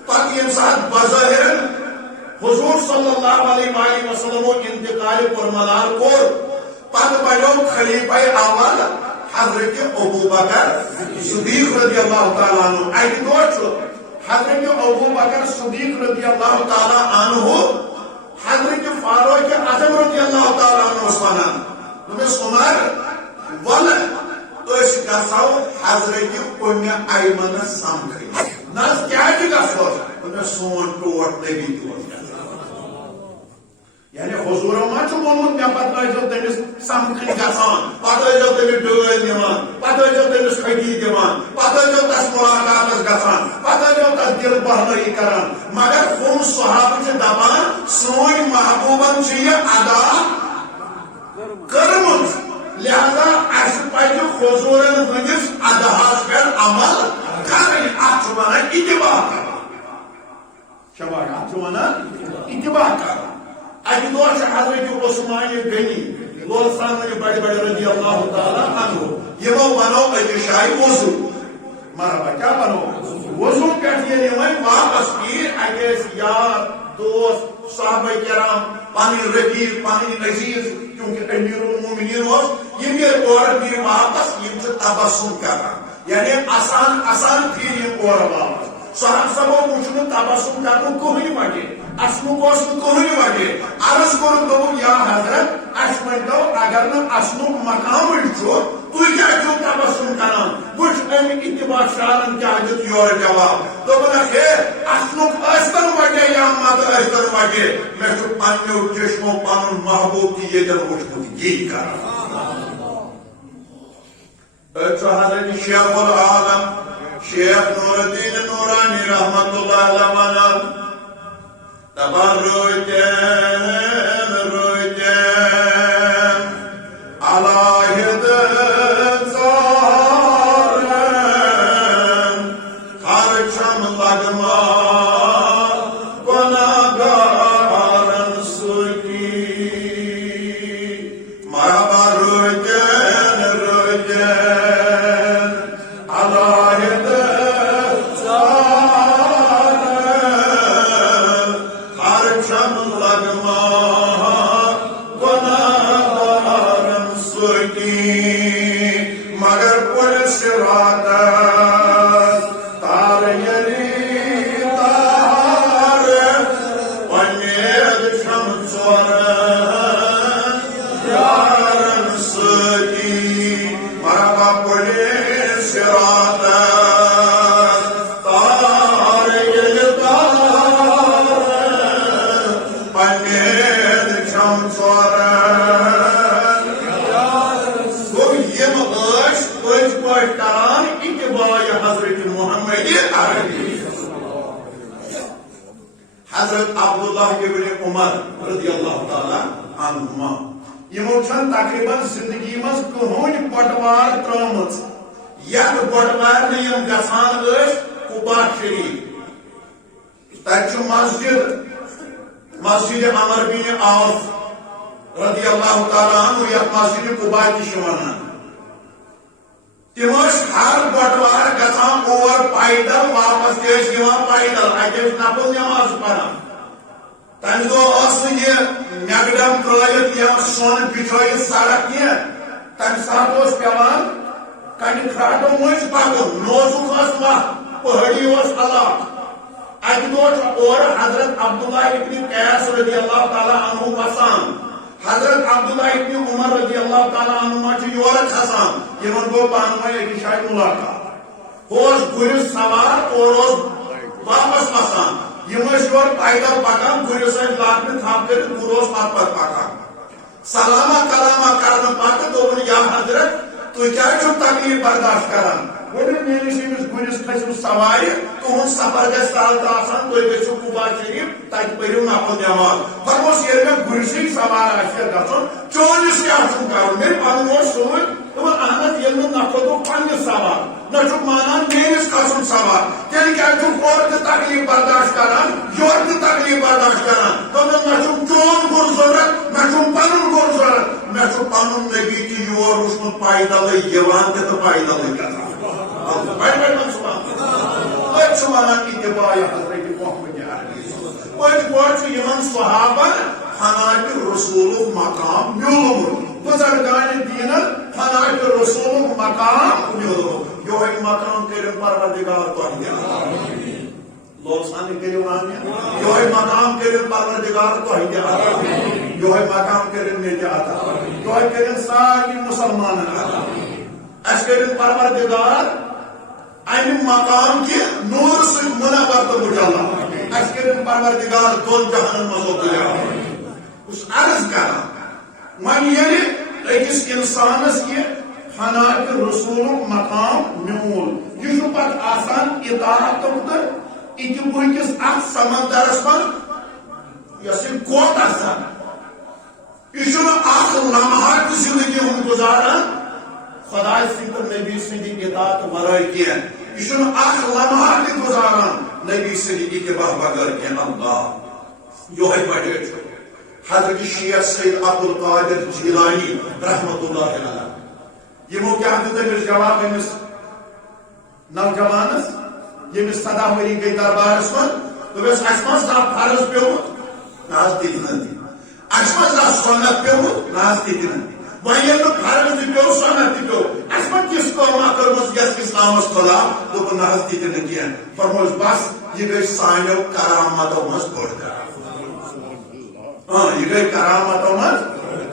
پتہ یم سات بظاہر حضور صلی اللہ علیہ وآلہ وسلم انتقال پرملال کور پتہ بنو خلیفہ اول حضرت ابو بکر صدیق رضی اللہ تعالیٰ عنہ اکہ دہ حضرت ابو بکر صدیق رضی اللہ تعالیٰ عنہ حضرت فاروق اعظم رضی اللہ تعالیٰ عنہ ونان دس عمر ول گھو حضرت ام ایمن سمکھن نس کیا گھو سون ٹوٹ نبی یعنی حضور ما وونمت مے پتہ تمس سمکھن گژھان پتہ تمس ڈٲلۍ نِوان پتہ تمس خٔدی دِوان پتہ تس ملاقاتس گژھان پتہ تس دل بہلٲیی کران مگر ہم صحابہ چھ دپان سون محبوبن چھ یہ ادا کٔرمٕژ لہذا اس پزِ حضورن ہندس اداہس پٮ۪ٹھ عمل کرٕنۍ اتھ چھُ ونان اتباع کرُن شباش اتھ چھُ ونان اتباع کرُن اکہ دہ حضرت عثمان غنی لول سامنے بڑے بڑے رضی اللہ تعالیٰ عنہ یمو ونو اکہ جایہِ وضو مرحبا کیا ونو وضو پٮ۪ٹھ ییٚلہِ وۄنۍ واپس کی اکہ یار دوست صحابہ کرام پنٕنۍ رفیق پنٕنۍ عزیز کیونکہ امیر المومنین یم ییٚلہِ اورٕ پھر واپس یم چھِ تبسم کران یعنی آسان آسان پھر یم اورٕ واپس صاحب سبو وچھن تبسم کرن کہین وجہ اسنک کہین وجہ عرض کور دو یا حضرت اس ونتو اگر نا اسنک مقام تھی کیا تبسم کران وچ ام اتباع شارن کیا دیت یور جواب دوپن ہے اسنک اشتن وجہ یا مد اشتن وجہ میں چھ پنو چشمو پن محبوب کی یہ در وچھن یہ کران حضرت شیخ العالم شیخ نور الدین نورانی رحمت اللہ علیہ تبرکن رکن علاہد زارن خرچم لگما گناہگارن سکی مرحبا رکن رکن علاہد زارن خرچم لگما اگر پل صراط تار یلی تار پنید چھم ژور یارن ستی مرحبا پل صراط تار یلی تار پنید چھم ژور کران اتباع حضرت محمد عربی حضرت عبداللہ ابن عمر رضی اللہ تعالی عنہما یمو چھن تقریباً زندگی مز کہون بٹوار ترامت یت بٹوار نے یم گسان قبا شریف تچ مسجد عمر بن عوف رضی اللہ تعالی عنہ یت مسجد قبا کی ونان تم ہر بٹوار گھان اور پیدل واپس تیوان پیدل اتنے نفل نماز پڑھان تمہ دہ میگڈم ترت یا سون بچھت سڑک کی تمہ سات پیوان کنہ کھاٹو مجھ پکن نوزک وت پہاڑی علاقہ اکہ دہ اور حضرت عبداللہ ابن قیس رضی اللہ تعالی عنہ وسان حضرت عبداللہ ابن عمر رضی اللہ تعالیٰ عنہ یور کھسان یمن گو پانوی ایک شاید ملاقات گرس سوار اور واپس وسان یم یور پیدل پکان گرس لاگن تھپ کر گر پت پت پکان سلامہ کلامہ کرنے پتہ دن یا حضرت تھی کیا تکلیف برداشت کران میس گرس کھسو سوار تہد سفر گھر سہل تو تھی گھو قبا شریف تک پریو نفل نماز فرموس یل مے گرسی سوار گھن چونس کیا کر مے پن ست احمد یل نفر گو پنس سوار نہ مانان میس کھسن سوار تیل کیا اور تکلیف برداشت کران یور تکلیف برداشت کران نہ چون گر ضرورت نہ پن گر ضرورت مے پن نبی تہ یور وچھمت پیدل تو پیدل کران اتباع حضرت محمد عربی پہ یمن صحابن حنات رسول مقام میولمت بزرگان دینن حنات رسول مقام میولمت یہ مقام کرم پروردگار تہ لوگ سان کرو آمین یہ مقام کرم پروردگار تہ یہ مقام کرم مے عطا یہ کرم سارے مسلمانن عطا اس کرم پروردگار ام مقام کی نور سے منور تو مجھلا اس کرم پروردگار دون جہان مزو دیا اس عرض کرا من یہ ایکس انسانس یہ حنات رسول مقام میول یہ پت آسان اطاعت تو یہ ونکس ات سمندرس من یس گوت آسان یہ لمحہ زندگی ہند گزاران خدا سند نبی سند اطاعت ورائے کی یہ لمحہ تہ گزاران نبی سند اتباع بغیر کی اللہ یہ بڑے حضرت شیخ سید عبد القادر جیلانی رحمت اللہ علیہ یمو کیا دس جواب امس نوجوانس یمس 17 وری گئی دربارس من دس اس فرض پیوت ناز تین اس سنت پیوت ناز تین وہی فرض تہ پیو سنت تہ پیو اس کس قوما کرمس یس اسلامس خلاف دپ ناز تین کی فرموس بس یہ گئی سانو کرامتو مز بڑ یہ گئی کرامتو مز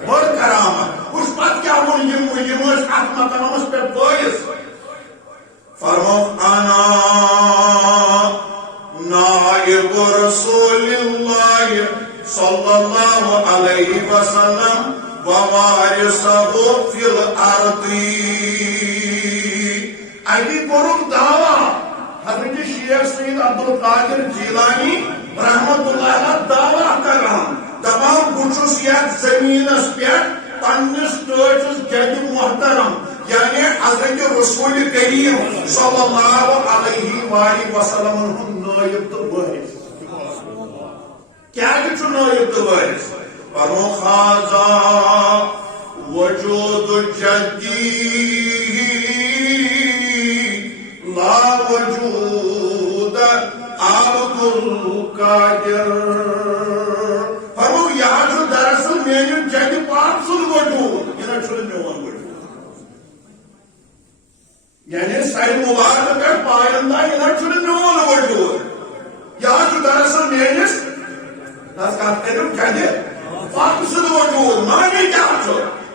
بڑ کرامت اس پت کیا ون یم ات مقامس پہ بٲیِس فرمو انا نائب رسول اللہ صلی اللہ علیہ وسلم ووارثه فی الارض ابھی کورم دعویٰ حضرت شیخ سید عبد القادر جیلانی رحمت اللہ علیہ دعویٰ کران دپان بچس یتھ زمینس پہ پنس ٹاچس جد محترم یعنی حضرت رسول کریم صلی اللہ علیہ وآلہ وسلم ہند نائب تو وارث کیا نائب تو وارث فرمو خاضا وجود جدی لا وجود عبد القادر فرمو یہ دراصل میری جد پاک سن وجود یہ میون وجود یعنی سر مبارک پہ پائن تین یہ میون وجود یہ دراصل میس کت کر پک سد وجود معنی کیا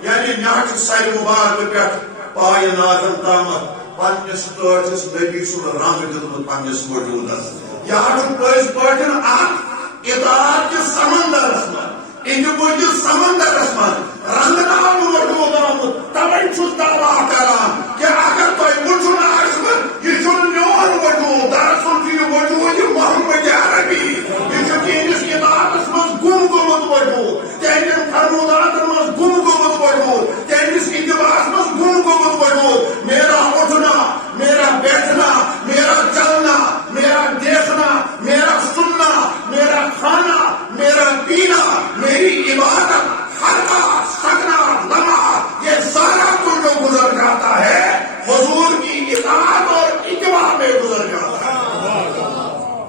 یعنی مے سر مبارک پہ پائن ناظن تام پنس ٹاچس نبی سن رنگ دتمت پنس وجودس یہ پز پہ اطاعت کس سمندرس من اندی سمندرس من رنگناون وجود آمت توے چھس دعویٰ کران کہ اگر تہ وچھن آسہ یہ میون وجود دراصل یہ وجود محمد عربی یہ تہندس اطاعتس من گم گومت وجود تہندین فرموداتن من گم گومت وجود تہندس اتباعس من گم گومت وجود میرا اٹھنا میرا بیٹھنا میرا چلنا میرا دیکھنا میرا سننا میرا کھانا میرا پینا میری عبادت حرکات سکنات لمحات یہ سارا کچھ جو گزر جاتا ہے حضور کی اطاعت اور اتباع میں گزر جاتا ہے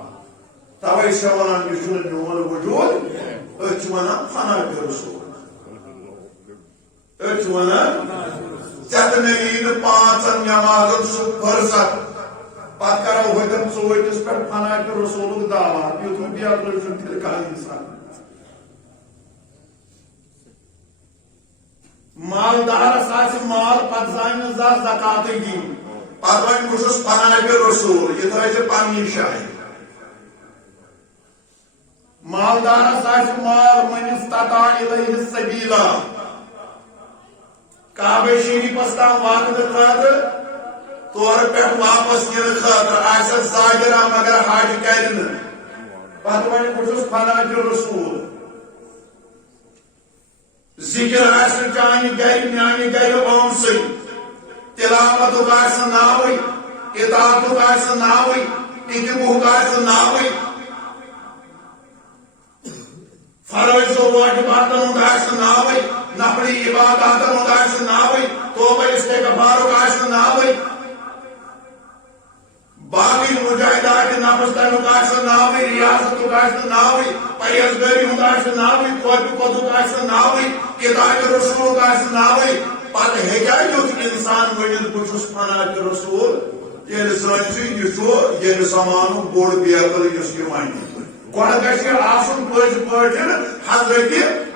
توے سے ونان یہ میون وجود أتھ ونان فنا رسول أتھ ونان ژےٚ مےٚ پانٛژن نمازن سُہ فرصت پتہٕ کرو ہُتٮ۪ن ژوٗرِس پٮ۪ٹھ فنا رسولُک دعوا یُتھ بیاکھ چھُنہٕ تیٚلہِ کانٛہہ اِنسان مالدارس آسہِ مال پتہٕ زانہِ زانٛہہ زکاتٕے دِنۍ پتہٕ وۄنۍ بہٕ چھُس فنا رسول یہِ تھٲیزِ پننی جایہِ مالدارس آسہِ مال من استطاع الیہ السبیلا کعبہ شریفس تام واتنہٕ خٲطرٕ تورٕ پٮ۪ٹھ واپس یِنہٕ خٲطرٕ آسٮ۪س زاگرا مگر حج کرِ نہٕ پتہٕ وۄنۍ بہٕ چھُس فنا رسول ذکر آسہِ چانہِ گرِ میانہِ گرِ اومسٕے تلاوتُک آسہِ ناوٕے اطاعتُک آسہِ ناوٕے اتباعُک آسہِ ناوٕے فرائض و واجباتن ہند آسہِ ناوٕے نفلی عباداتن ہند آسہِ ناوٕے توبہ استغفارُک آسہِ ناوٕے باقی مجاہدات نفس تمیُک آسہِ ناوٕے ریاستُک آسہِ ناوٕے پرہیزگٲری ہُنٛد آسہِ ناوٕے خوفہِ خۄدُک آسہِ ناوٕے اطاعت رسولُک آسہِ ناوٕے پتہٕ ہیٚکیٛاہ یُتھ انسان ؤنِتھ بہٕ چھُس فنا رسول ییٚلہِ زٲنۍزِ یہِ چھُ ییٚمہِ زمانُک بوٚڑ بیقل یُس یہِ وَنہِ گۄڈٕ گژھِ آسُن پٔزۍ پٲٹھۍ حضرت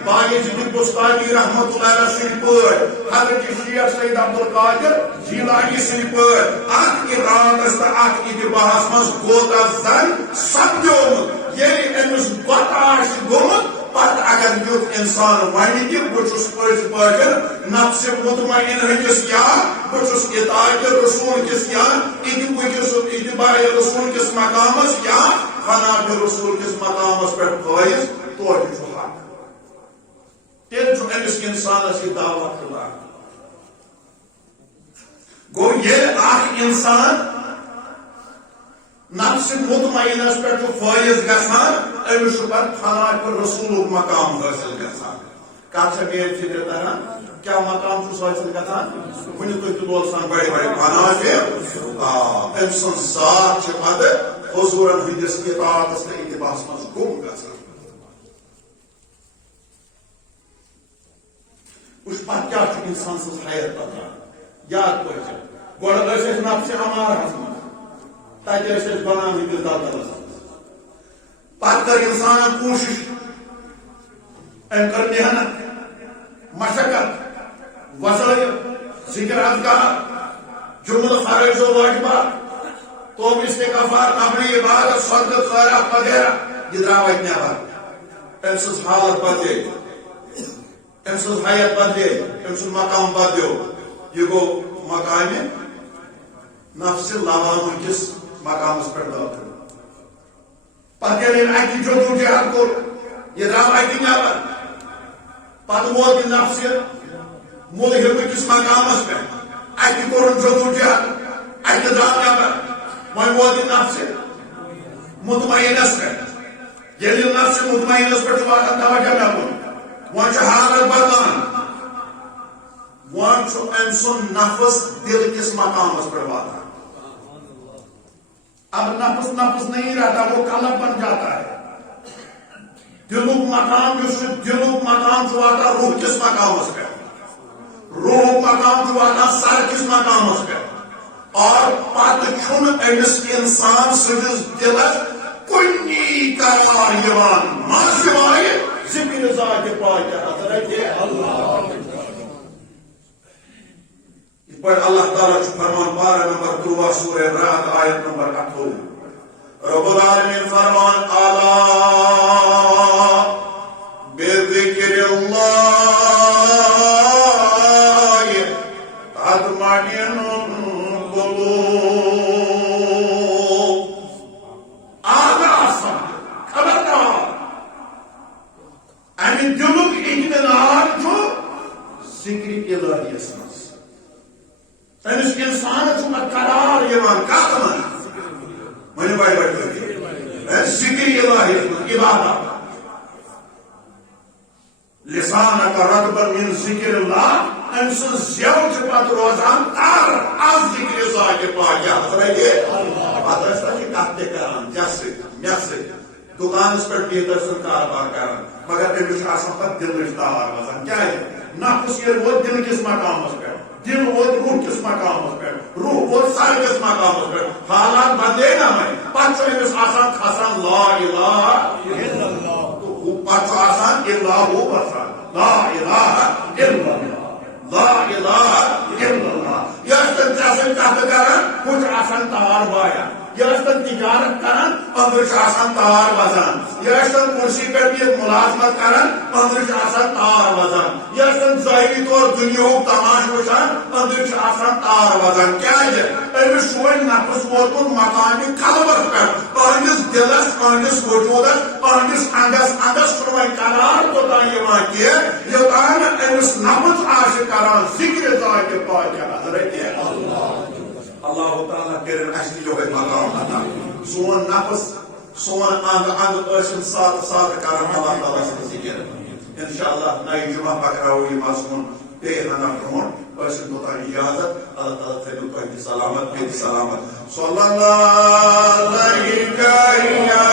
بایزید بستانی رحمۃ اللہ علیہ سٕنٛدۍ پٲٹھۍ حضرت شیخ سید عبدالقادر جیلانی سٕنٛدۍ پٲٹھۍ اکھ اطاعتس تہٕ اکھ اتباعس منٛز کوتاہ زن سپدیومُت ییٚلہِ أمِس پتہ آسہِ گوٚمُت پتہٕ اگر یُتھ انسان ونہِ تہِ بہٕ چھُس پٔزۍ پٲٹھۍ نفسِ مطمئن ہٕنٛدِس یا بہٕ چھُس اطاعت رسول کِس یا اتباع رسول کِس مقامس یا فنا رسول کس مقامس پہ فائز توتہ چھ حق تیل امس انسانس یہ دعوت کھلان گو یہ اخ انسان نفس مطمئنس پہ فائز گژھان امس پہ فنا رسول مقام حاصل گژھان کت میل فکر تران کیا مقام حاصل گژھان ون تھی بولسان بڑے بڑے فنا ام سن ذات پتہ حضورن ہندس اطاعتس تہٕ اتباعس منٛز گم گژھان وچھ پتہٕ کیٛاہ چھُ انسان سٕنٛز حیت بدلان یاد پٲٹھۍ گۄڈٕ ٲسۍ أسۍ نفسِ امارہس منٛز تتہِ ٲسۍ أسۍ بنان ہٕنٛدِس دلدلس منٛز پتہٕ کٔر انسانن کوٗشش أمۍ کٔر محنت مشقت وسٲیل ذکر اذکار جملہٕ فرائض و واجبات توبہ استغفار اپنی عبادت صدقہ خیرات وغیرہ یہ درآو اتہِ نٮ۪بر أمۍ سٕنٛز حالت بدلے أمۍ سٕنٛز حیت بدلے أمۍ سُنٛد مقام بدلیو یہ گوٚو مقامِ نفس لوامہ کس مقامس پٮ۪ٹھ دٲخل پتہٕ ییٚلہِ أمۍ اَتہِ جدوجہد کوٚر یہ درآو اتہِ نٮ۪بر پتہٕ ووت یہِ نفسِ ملہمہ کس مقامس پٮ۪ٹھ اتہِ کوٚرُن جدوجہد اتہِ درآو نٮ۪بر وۄنۍ ووت یہِ نفسِ مطمئنس پٮ۪ٹھ ییٚلہِ یہِ نفسِ مطمئنس پٮ۪ٹھ چھُ واتان توجہ مےٚ کُن وۄنۍ چھُ حالت بدلان وۄنۍ چھُ أمۍ سُنٛد نفس دل کس مقامس پٮ۪ٹھ واتان اب نفس نہیں رہتا وہ قلب بن جاتا ہے دلک مقام جو دلک مقام چھُ واتان روح کس مقامس پٮ۪ٹھ روح مقام چھُ واتان سر کس مقامس پٮ۪ٹھ اور پت چھن امس انسان سندس دلس کنی قرار یوان مز سوائے ذکر ذات پاک حضرت اللہ پر اللہ تعالیٰ فرمان پارہ نمبر 2 سورہ رعد آیت نمبر 28 رب العالمین فرمان الا بذکر اللہ تطمئن القلوب آغا خبردار امہ دلک اطمینان چھو ذکر الہی مز امس انسان قرار یوان کت من ون بڑ بڑ ذکر الہی عبادت لسانک رطبا من ذکر اللہ ام سن زیو پتہ روزان تر از ذکر ذات پاک حضرت پتہ کت تران مس دکانس پہ پیتر سن کاروبار کران مگر تمس پتہ دلچ دار وزان کیا نفس یہ ووت دل کس مقامس پہ دل ووت روح کس مقامس پہ روح ووت سر کس مقامس پہ حالات بدلے نا میں پتہ امس کھسان لا الہ الا اللہ پتہ اللہ بسان لا الہ الا اللہ لا الہ الا اللہ یہ کت کران کچھ تار وایان یہ تجارت کران اندر تار وزان یہ کرسی پہ ملازمت کران اندر تار وزان یہ ظاہری طور دنیا تماش وچان اندر تار وزان کیا امس نفس ووتمت مقام قلبس پہ اہندس دلس اہندس وجودس اہندس انگس وی قرار توتان کی یوتان امس نفس کران ذکر ذات پاک حضرت اللہ تعالیٰ کرن اسی جو مقام عطا سون نفس سون انگ ٲسِن ساتھ کران اللہ تعالیٰ سن ذکر انشاءاللہ نئی جمعہ پکراو یہ مضمون بیٚیہِ ہنا برونٛٹھ ٲسِن توتان اجازت اللہ تعالیٰ تھٲیِو تۄہہِ تہِ سلامت بیٚیہِ تہِ سلامت صلی اللہ علیہ یا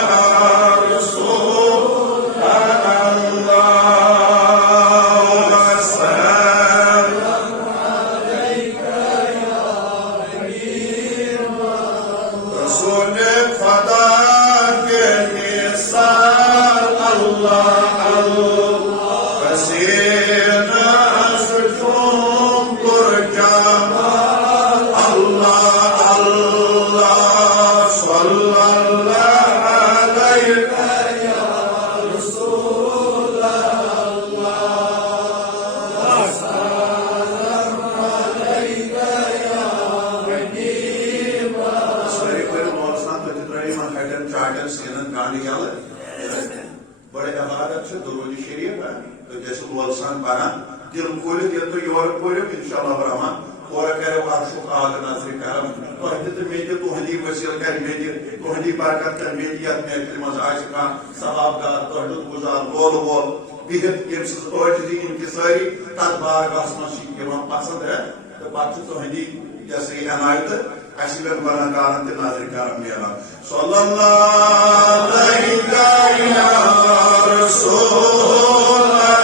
رسول اللہ بڑے عبادت سے درود شریف ہے جیسے لولسان پانا دل کھولت یل تو یور کھولت انشاءاللہ الرحمن اور کرے عرشک آگ نظر کرم تہندِ تہٕ مےٚ تہِ تُہندی وسیل کر مےٚ تہِ تہندی برکت کر مےٚ تہِ یتھ محفل منٛز آسہِ کانٛہہ ثواب دار تہنٛدُن گُزار وول وول بِہِتھ ییٚمہِ سٕنٛز ٲٹھ دین انکساری تتھ بارگاہس منٛز چھِ یِوان پسنٛد تہٕ پتہٕ چھُ تہندی یہ سا یہ عنایت اسی لگ بنا کارن تے ناظر کرم میرا صلی اللہ علیہ یا رسول